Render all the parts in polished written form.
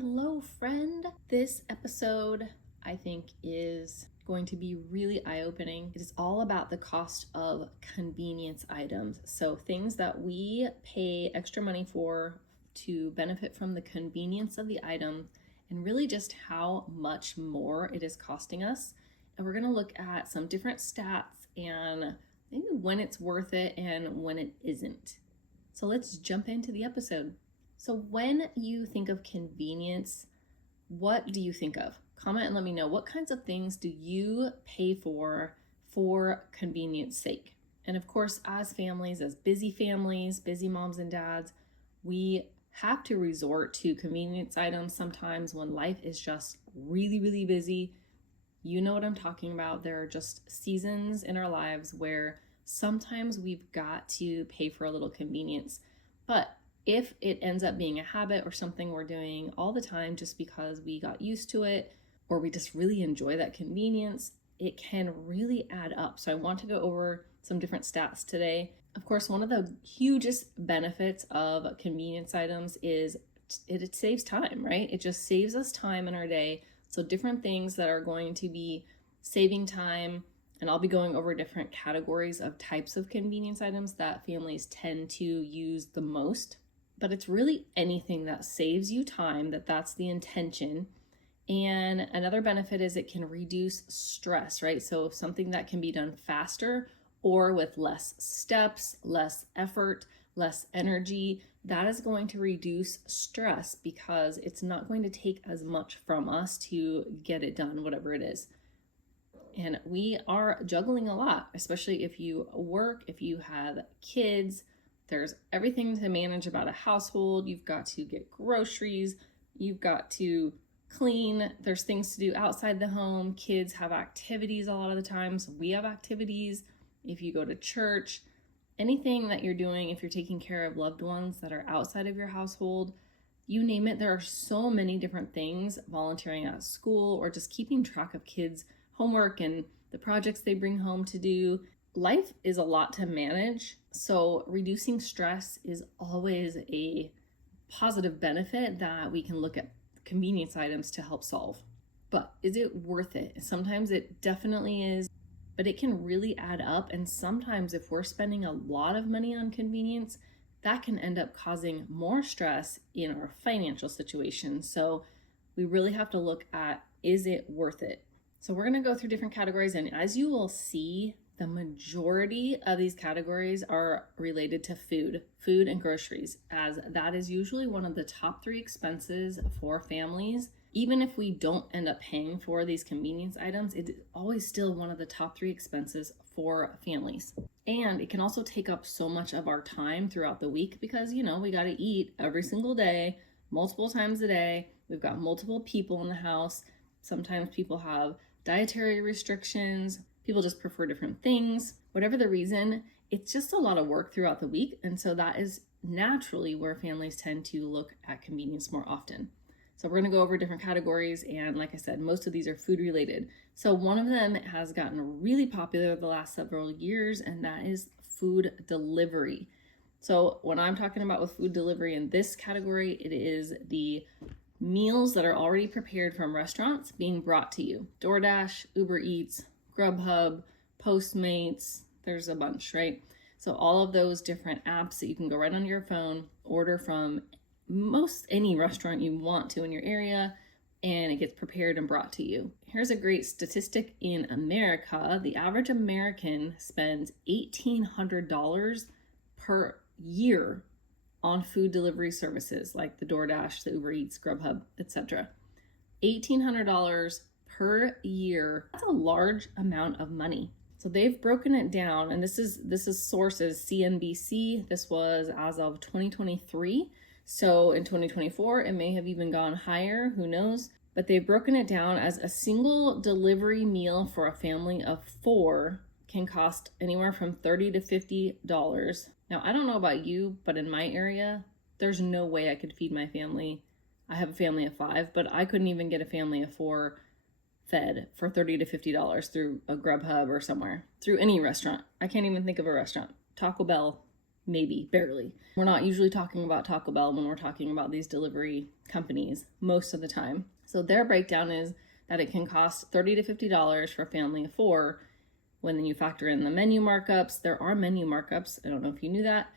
Hello, friend. This episode, I think, is going to be really eye-opening. It is all about the cost of convenience items. So things that we pay extra money for to benefit from the convenience of the item and really just how much more it is costing us. And we're going to look at some different stats and maybe when it's worth it and when it isn't. So let's jump into the episode. So when you think of convenience, what do you think of? Comment and let me know, what kinds of things do you pay for convenience sake? And of course, as families, as busy families, busy moms and dads, we have to resort to convenience items sometimes when life is just really, really busy. You know what I'm talking about. There are just seasons in our lives where sometimes we've got to pay for a little convenience. But if it ends up being a habit or something we're doing all the time just because we got used to it or we just really enjoy that convenience, it can really add up. So I want to go over some different stats today. Of course, one of the hugest benefits of convenience items is it saves time, right? It just saves us time in our day. So different things that are going to be saving time, and I'll be going over different categories of types of convenience items that families tend to use the most. But it's really anything that saves you time, that's the intention. And another benefit is it can reduce stress, right? So something that can be done faster or with less steps, less effort, less energy, that is going to reduce stress because it's not going to take as much from us to get it done, whatever it is. And we are juggling a lot, especially if you work, if you have kids. There's everything to manage about a household. You've got to get groceries. You've got to clean. There's things to do outside the home. Kids have activities a lot of the times. We have activities. If you go to church, anything that you're doing, if you're taking care of loved ones that are outside of your household, you name it, there are so many different things, volunteering at school or just keeping track of kids' homework and the projects they bring home to do. Life is a lot to manage, so reducing stress is always a positive benefit that we can look at convenience items to help solve. But is it worth it? Sometimes it definitely is, but it can really add up. And sometimes if we're spending a lot of money on convenience, that can end up causing more stress in our financial situation. So we really have to look at, is it worth it? So we're going to go through different categories, and as you will see, the majority of these categories are related to food and groceries, as that is usually one of the top 3 expenses for families. Even if we don't end up paying for these convenience items, it is always still one of the top 3 expenses for families. And it can also take up so much of our time throughout the week because, we got to eat every single day, multiple times a day. We've got multiple people in the house. Sometimes people have dietary restrictions. People just prefer different things. Whatever the reason, it's just a lot of work throughout the week. And so that is naturally where families tend to look at convenience more often. So we're going to go over different categories. And like I said, most of these are food related. So one of them has gotten really popular the last several years, and that is food delivery. So when I'm talking about with food delivery in this category, it is the meals that are already prepared from restaurants being brought to you. DoorDash, Uber Eats, Grubhub, Postmates, there's a bunch, right? So all of those different apps that you can go right on your phone, order from most any restaurant you want to in your area, and it gets prepared and brought to you. Here's a great statistic in America. The average American spends $1,800 per year on food delivery services like the DoorDash, the Uber Eats, Grubhub, etc. $1,800 per year. That's a large amount of money. So they've broken it down, and this is sources CNBC. This was as of 2023. So in 2024, it may have even gone higher, who knows? But they've broken it down as a single delivery meal for a family of 4 can cost anywhere from $30 to $50. Now, I don't know about you, but in my area, there's no way I could feed my family. I have a family of 5, but I couldn't even get a family of 4 fed for $30 to $50 through a Grubhub or somewhere, through any restaurant. I can't even think of a restaurant. Taco Bell, maybe, barely. We're not usually talking about Taco Bell when we're talking about these delivery companies most of the time. So their breakdown is that it can cost $30 to $50 for a family of 4. When you factor in the menu markups, there are menu markups. I don't know if you knew that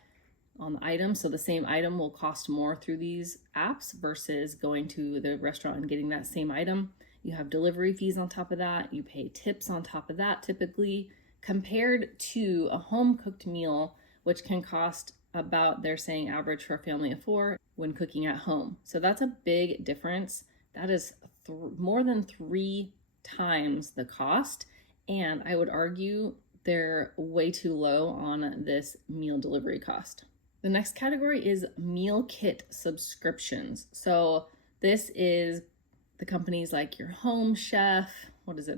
on the item. So the same item will cost more through these apps versus going to the restaurant and getting that same item. You have delivery fees on top of that. You pay tips on top of that typically, compared to a home cooked meal, which can cost about, they're saying, average for a family of 4 when cooking at home. So that's a big difference. That is more than 3 times the cost. And I would argue they're way too low on this meal delivery cost. The next category is meal kit subscriptions. So this is the companies like your Home Chef,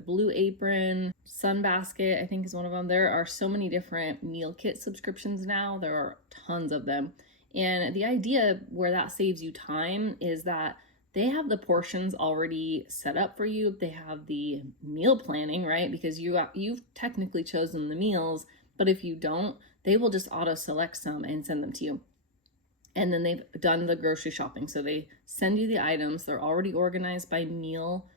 Blue Apron, Sunbasket, I think is one of them. There are so many different meal kit subscriptions now. There are tons of them. And the idea where that saves you time is that they have the portions already set up for you. They have the meal planning, right? Because you've technically chosen the meals, but if you don't, they will just auto select some and send them to you. And then they've done the grocery shopping. So they send you the items. They're already organized by meal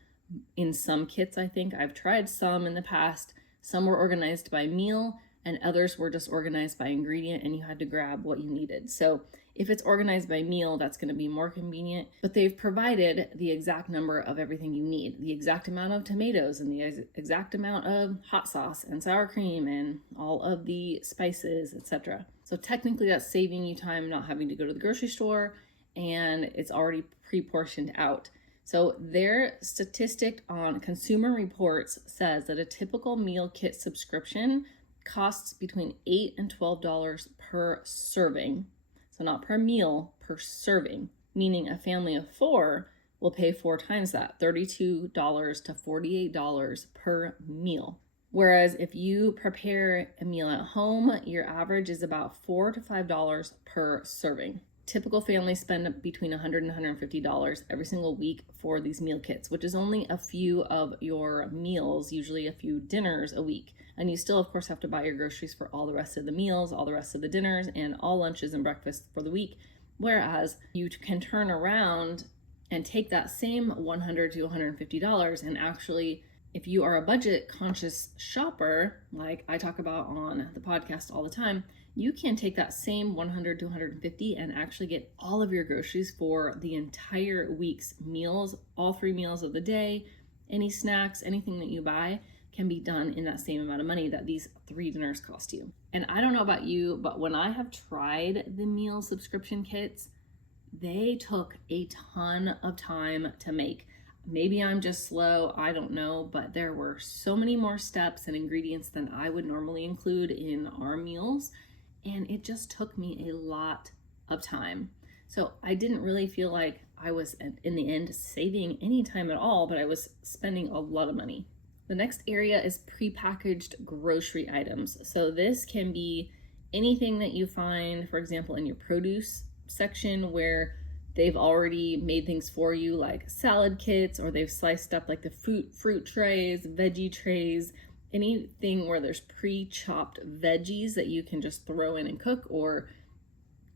in some kits, I think. I've tried some in the past. Some were organized by meal and others were just organized by ingredient, and you had to grab what you needed. So if it's organized by meal, that's going to be more convenient, but they've provided the exact number of everything you need, the exact amount of tomatoes and the exact amount of hot sauce and sour cream and all of the spices, etc. So technically that's saving you time not having to go to the grocery store, and it's already pre-portioned out. So their statistic on Consumer Reports says that a typical meal kit subscription costs between $8 and $12 per serving. So not per meal, per serving, meaning a family of 4 will pay 4 times that, $32 to $48 per meal. Whereas if you prepare a meal at home, your average is about $4 to $5 per serving. Typical families spend between $100 and $150 every single week for these meal kits, which is only a few of your meals, usually a few dinners a week. And you still, of course, have to buy your groceries for all the rest of the meals, all the rest of the dinners, and all lunches and breakfasts for the week. Whereas you can turn around and take that same $100 to $150 and actually, if you are a budget conscious shopper, like I talk about on the podcast all the time, you can take that same $100 to $150 and actually get all of your groceries for the entire week's meals, all 3 meals of the day. Any snacks, anything that you buy can be done in that same amount of money that these 3 dinners cost you. And I don't know about you, but when I have tried the meal subscription kits, they took a ton of time to make. Maybe I'm just slow, I don't know, but there were so many more steps and ingredients than I would normally include in our meals. And it just took me a lot of time. So I didn't really feel like I was, in the end, saving any time at all, but I was spending a lot of money. The next area is prepackaged grocery items. So this can be anything that you find, for example, in your produce section where they've already made things for you, like salad kits, or they've sliced up like the fruit trays, veggie trays, anything where there's pre-chopped veggies that you can just throw in and cook, or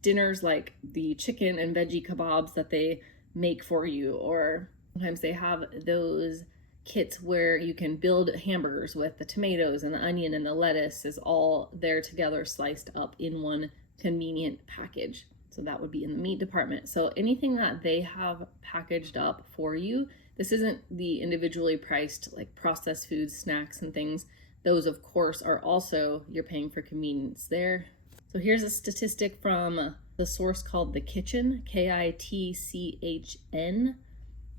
dinners like the chicken and veggie kebabs that they make for you, or sometimes they have those kits where you can build hamburgers with the tomatoes and the onion and the lettuce is all there together, sliced up in one convenient package. So that would be in the meat department. So anything that they have packaged up for you, this isn't the individually priced like processed foods, snacks, and things. Those, of course, are also, you're paying for convenience there. So here's a statistic from the source called The Kitchen, KITCHN.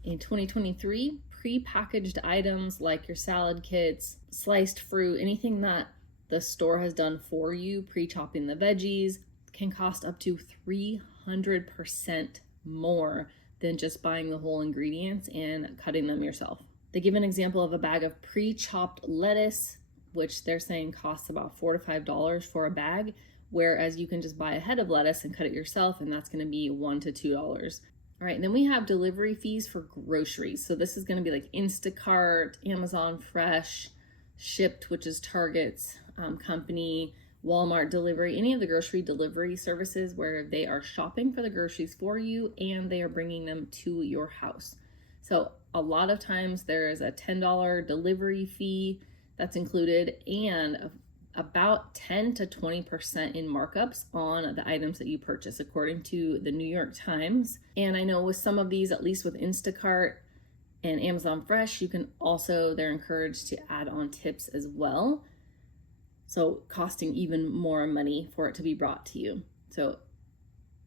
In 2023, pre-packaged items like your salad kits, sliced fruit, anything that the store has done for you, pre-chopping the veggies, can cost up to 300% more than just buying the whole ingredients and cutting them yourself. They give an example of a bag of pre-chopped lettuce, which they're saying costs about $4 to $5 for a bag, whereas you can just buy a head of lettuce and cut it yourself, and that's going to be $1 to $2. All right, and then we have delivery fees for groceries. So this is going to be like Instacart, Amazon Fresh, Shipped, which is Target's company, Walmart delivery, any of the grocery delivery services where they are shopping for the groceries for you and they are bringing them to your house. So a lot of times there is a $10 delivery fee that's included, and about 10 to 20% in markups on the items that you purchase, according to the New York Times. And I know with some of these, at least with Instacart and Amazon Fresh, you can also, they're encouraged to add on tips as well. So costing even more money for it to be brought to you. So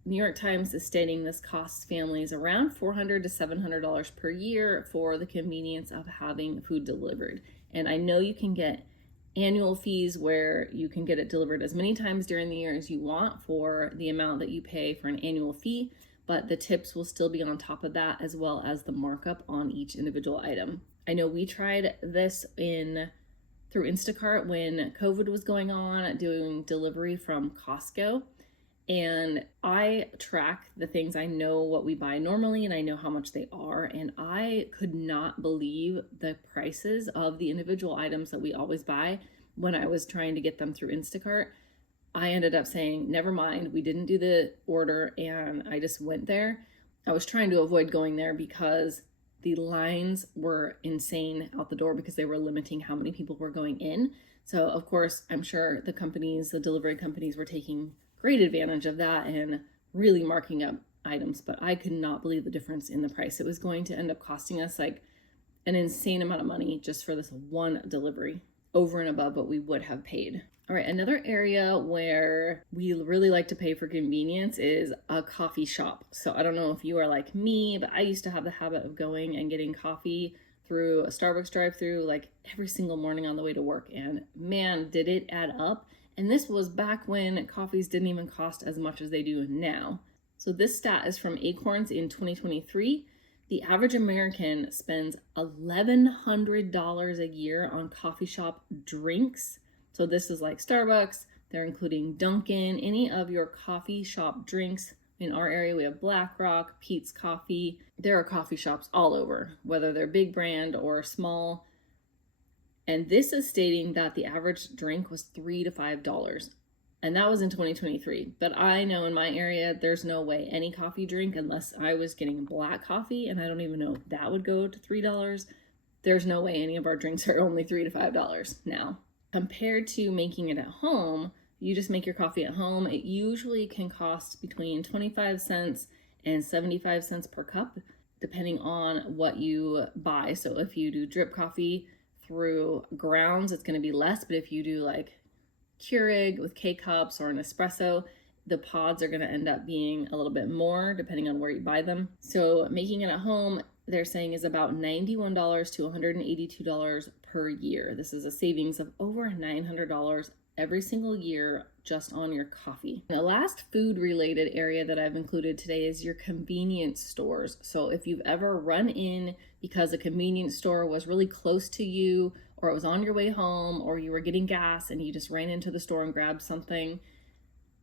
New York Times is stating this costs families around $400 to $700 per year for the convenience of having food delivered. And I know you can get annual fees where you can get it delivered as many times during the year as you want for the amount that you pay for an annual fee, but the tips will still be on top of that, as well as the markup on each individual item. I know we tried this through Instacart when COVID was going on, doing delivery from Costco. And I track the things, I know what we buy normally and I know how much they are. And I could not believe the prices of the individual items that we always buy when I was trying to get them through Instacart. I ended up saying, never mind, we didn't do the order, and I just went there. I was trying to avoid going there because the lines were insane out the door because they were limiting how many people were going in. So of course, I'm sure the delivery companies were taking great advantage of that and really marking up items, but I could not believe the difference in the price. It was going to end up costing us like an insane amount of money just for this one delivery, over and above what we would have paid. All right, another area where we really like to pay for convenience is a coffee shop. So I don't know if you are like me, but I used to have the habit of going and getting coffee through a Starbucks drive-through like every single morning on the way to work. And man, did it add up. And this was back when coffees didn't even cost as much as they do now. So this stat is from Acorns in 2023. The average American spends $1,100 a year on coffee shop drinks. So this is like Starbucks, they're including Dunkin', any of your coffee shop drinks. In our area, we have Black Rock, Pete's Coffee. There are coffee shops all over, whether they're big brand or small. And this is stating that the average drink was $3 to $5. And that was in 2023. But I know in my area, there's no way any coffee drink, unless I was getting black coffee, and I don't even know if that would go to $3. There's no way any of our drinks are only $3 to $5 now. Compared to making it at home, you just make your coffee at home, it usually can cost between 25 cents and 75 cents per cup, depending on what you buy. So if you do drip coffee through grounds, it's going to be less, but if you do like Keurig with K-cups or an espresso, the pods are going to end up being a little bit more depending on where you buy them. So making it at home, they're saying, is about $91 to $182 per year. This is a savings of over $900 every single year just on your coffee. The last food related area that I've included today is your convenience stores. So if you've ever run in because a convenience store was really close to you, or it was on your way home, or you were getting gas and you just ran into the store and grabbed something,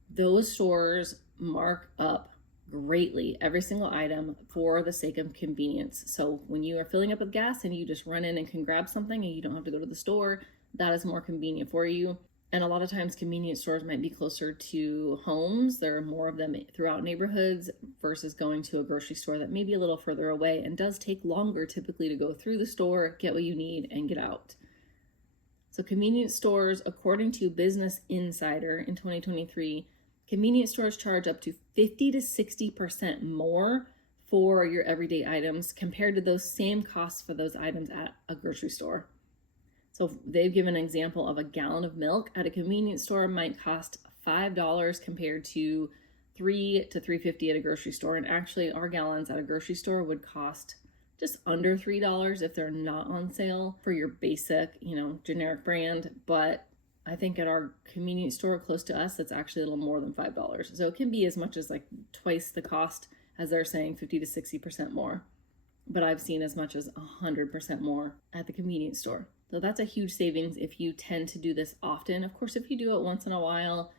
those stores mark up greatly every single item for the sake of convenience. So when you are filling up with gas and you just run in and can grab something and you don't have to go to the store, that is more convenient for you. And a lot of times convenience stores might be closer to homes. There are more of them throughout neighborhoods versus going to a grocery store that may be a little further away and does take longer typically to go through the store, get what you need, and get out. So convenience stores, according to Business Insider in 2023, convenience stores charge up to 50 to 60% more for your everyday items compared to those same costs for those items at a grocery store. So they've given an example of a gallon of milk at a convenience store might cost $5 compared to $3 to $3.50 at a grocery store. And actually our gallons at a grocery store would cost just under $3 if they're not on sale for your basic, generic brand. But I think at our convenience store close to us, it's actually a little more than $5. So it can be as much as like twice the cost, as they're saying, 50 to 60% more. But I've seen as much as 100% more at the convenience store. So that's a huge savings if you tend to do this often. Of course, if you do it once in a while,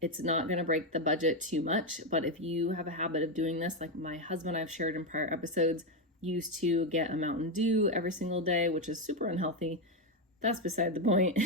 it's not going to break the budget too much. But if you have a habit of doing this, like my husband, I've shared in prior episodes, used to get a Mountain Dew every single day, which is super unhealthy. That's beside the point.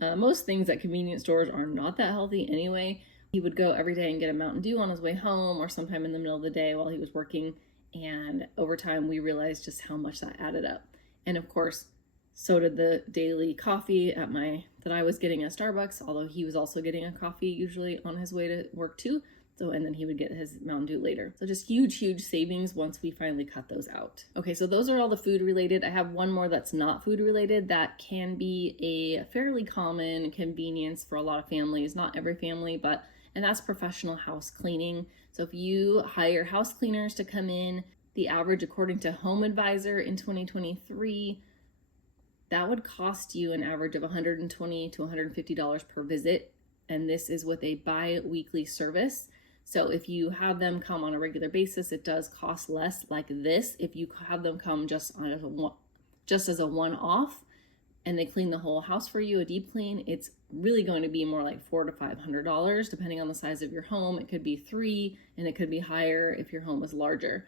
Most things at convenience stores are not that healthy anyway. He would go every day and get a Mountain Dew on his way home or sometime in the middle of the day while he was working. And over time, we realized just how much that added up. And of course, so did the daily coffee that I was getting at Starbucks, although he was also getting a coffee usually on his way to work too. So, and then he would get his Mountain Dew later. So just huge savings once we finally cut those out. Okay, so those are all the food related. I have one more that's not food related that can be a fairly common convenience for a lot of families, not every family, and that's professional house cleaning. So if you hire house cleaners to come in, the average according to Home Advisor in 2023, that would cost you an average of $120 to $150 per visit. And this is with a bi-weekly service. So if you have them come on a regular basis, it does cost less like this. If you have them come just as a one-off and they clean the whole house for you, a deep clean, it's really going to be more like $400 to $500, depending on the size of your home. It could be $300 and it could be higher if your home is larger.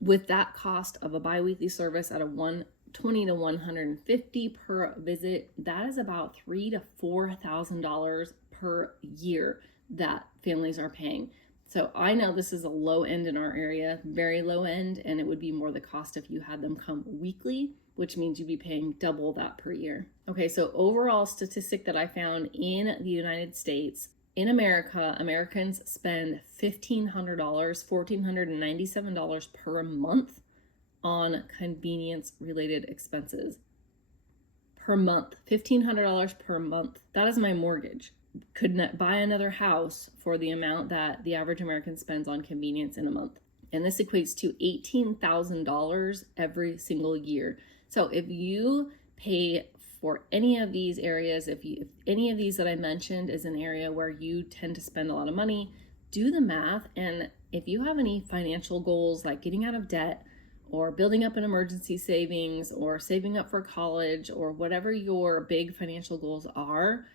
With that cost of a bi-weekly service at a $120 to $150 per visit, that is about $3,000 to $4,000 per year that families are paying. So I know this is a low end in our area, very low end, and it would be more the cost if you had them come weekly, which means you'd be paying double that per year. Okay, so overall statistic that I found in the United States, in America, Americans spend $1,500, $1,497 per month on convenience-related expenses. Per month, $1,500 per month. That is my mortgage. Could not buy another house for the amount that the average American spends on convenience in a month. And this equates to $18,000 every single year. So if you pay for any of these areas, if any of these that I mentioned is an area where you tend to spend a lot of money, do the math. And if you have any financial goals like getting out of debt or building up an emergency savings or saving up for college or whatever your big financial goals are,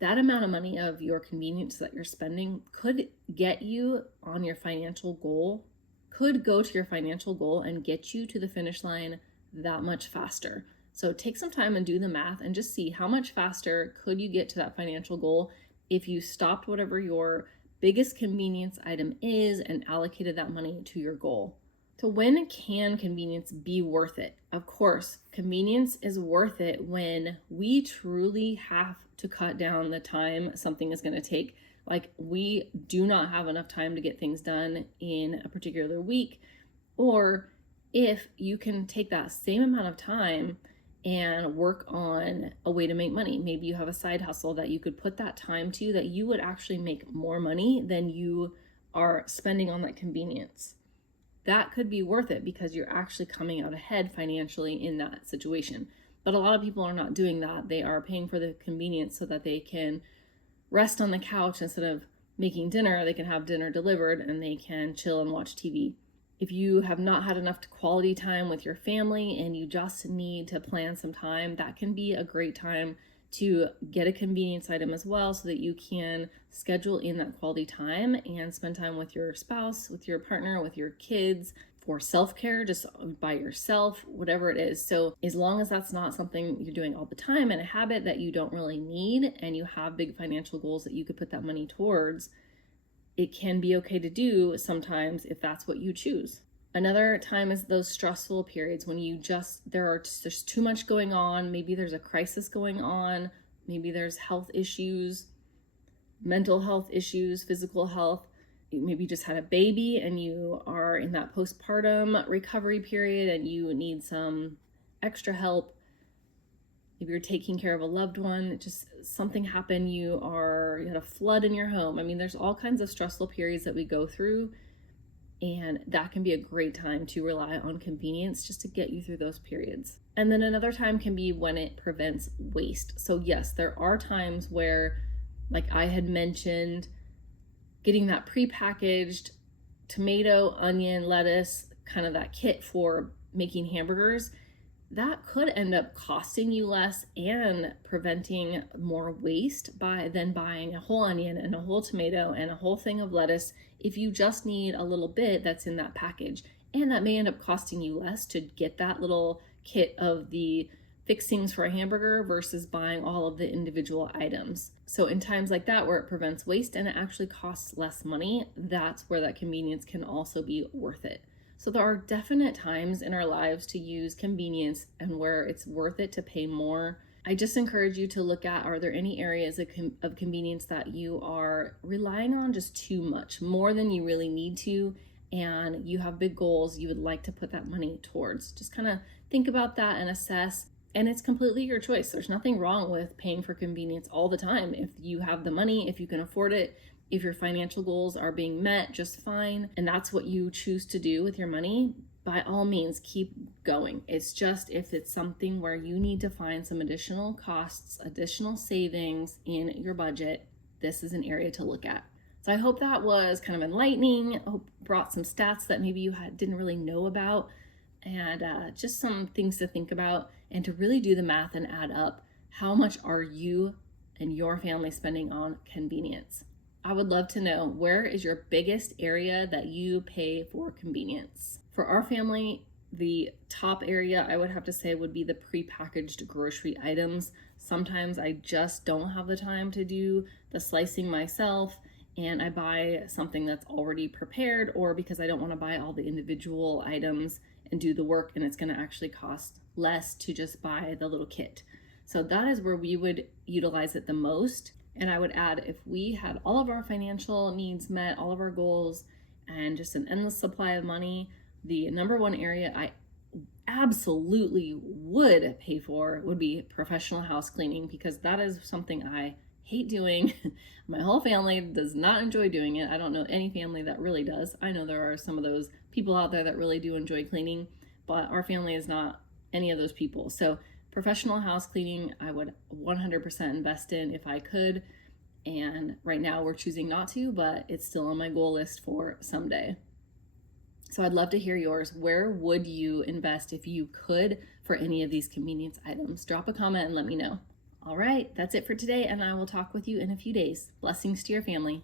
that amount of money of your convenience that you're spending could get you on your financial goal, could go to your financial goal and get you to the finish line that much faster. So take some time and do the math and just see how much faster could you get to that financial goal if you stopped whatever your biggest convenience item is and allocated that money to your goal. So when can convenience be worth it? Of course, convenience is worth it when we truly have to cut down the time something is going to take. Like we do not have enough time to get things done in a particular week, or if you can take that same amount of time and work on a way to make money. Maybe you have a side hustle that you could put that time to that you would actually make more money than you are spending on that convenience. That could be worth it because you're actually coming out ahead financially in that situation. But a lot of people are not doing that. They are paying for the convenience so that they can rest on the couch instead of making dinner. They can have dinner delivered and they can chill and watch TV. If you have not had enough quality time with your family and you just need to plan some time, that can be a great time to get a convenience item as well so that you can schedule in that quality time and spend time with your spouse, with your partner, with your kids for self-care, just by yourself, whatever it is. So as long as that's not something you're doing all the time and a habit that you don't really need and you have big financial goals that you could put that money towards, it can be okay to do sometimes if that's what you choose. Another time is those stressful periods when there's too much going on. Maybe there's a crisis going on. Maybe there's health issues, mental health issues, physical health. Maybe you just had a baby and you are in that postpartum recovery period and you need some extra help. Maybe you're taking care of a loved one, just something happened, you had a flood in your home. I mean, there's all kinds of stressful periods that we go through. And that can be a great time to rely on convenience just to get you through those periods. And then another time can be when it prevents waste. So yes, there are times where, like I had mentioned, getting that prepackaged tomato, onion, lettuce, kind of that kit for making hamburgers, that could end up costing you less and preventing more waste than buying a whole onion and a whole tomato and a whole thing of lettuce if you just need a little bit that's in that package. And that may end up costing you less to get that little kit of the fixings for a hamburger versus buying all of the individual items. So in times like that where it prevents waste and it actually costs less money, that's where that convenience can also be worth it. So there are definite times in our lives to use convenience and where it's worth it to pay more. I just encourage you to look at, are there any areas of convenience that you are relying on just too much, more than you really need to, and you have big goals you would like to put that money towards. Just kind of think about that and assess. And it's completely your choice. There's nothing wrong with paying for convenience all the time. If you have the money, if you can afford it, if your financial goals are being met just fine, and that's what you choose to do with your money, by all means, keep going. It's just if it's something where you need to find some additional costs, additional savings in your budget, this is an area to look at. So I hope that was kind of enlightening. I hope brought some stats that maybe you didn't really know about, and just some things to think about and to really do the math and add up. How much are you and your family spending on convenience? I would love to know, where is your biggest area that you pay for convenience? For our family, the top area I would have to say would be the prepackaged grocery items. Sometimes I just don't have the time to do the slicing myself, and I buy something that's already prepared, or because I don't want to buy all the individual items and do the work, and it's going to actually cost less to just buy the little kit. So that is where we would utilize it the most. And I would add, if we had all of our financial needs met, all of our goals, and just an endless supply of money, the number one area I absolutely would pay for would be professional house cleaning, because that is something I hate doing. My whole family does not enjoy doing it. I don't know any family that really does. I know there are some of those people out there that really do enjoy cleaning, but our family is not any of those people. So professional house cleaning, I would 100% invest in if I could. And right now we're choosing not to, but it's still on my goal list for someday. So I'd love to hear yours. Where would you invest if you could for any of these convenience items? Drop a comment and let me know. All right, that's it for today, and I will talk with you in a few days. Blessings to your family.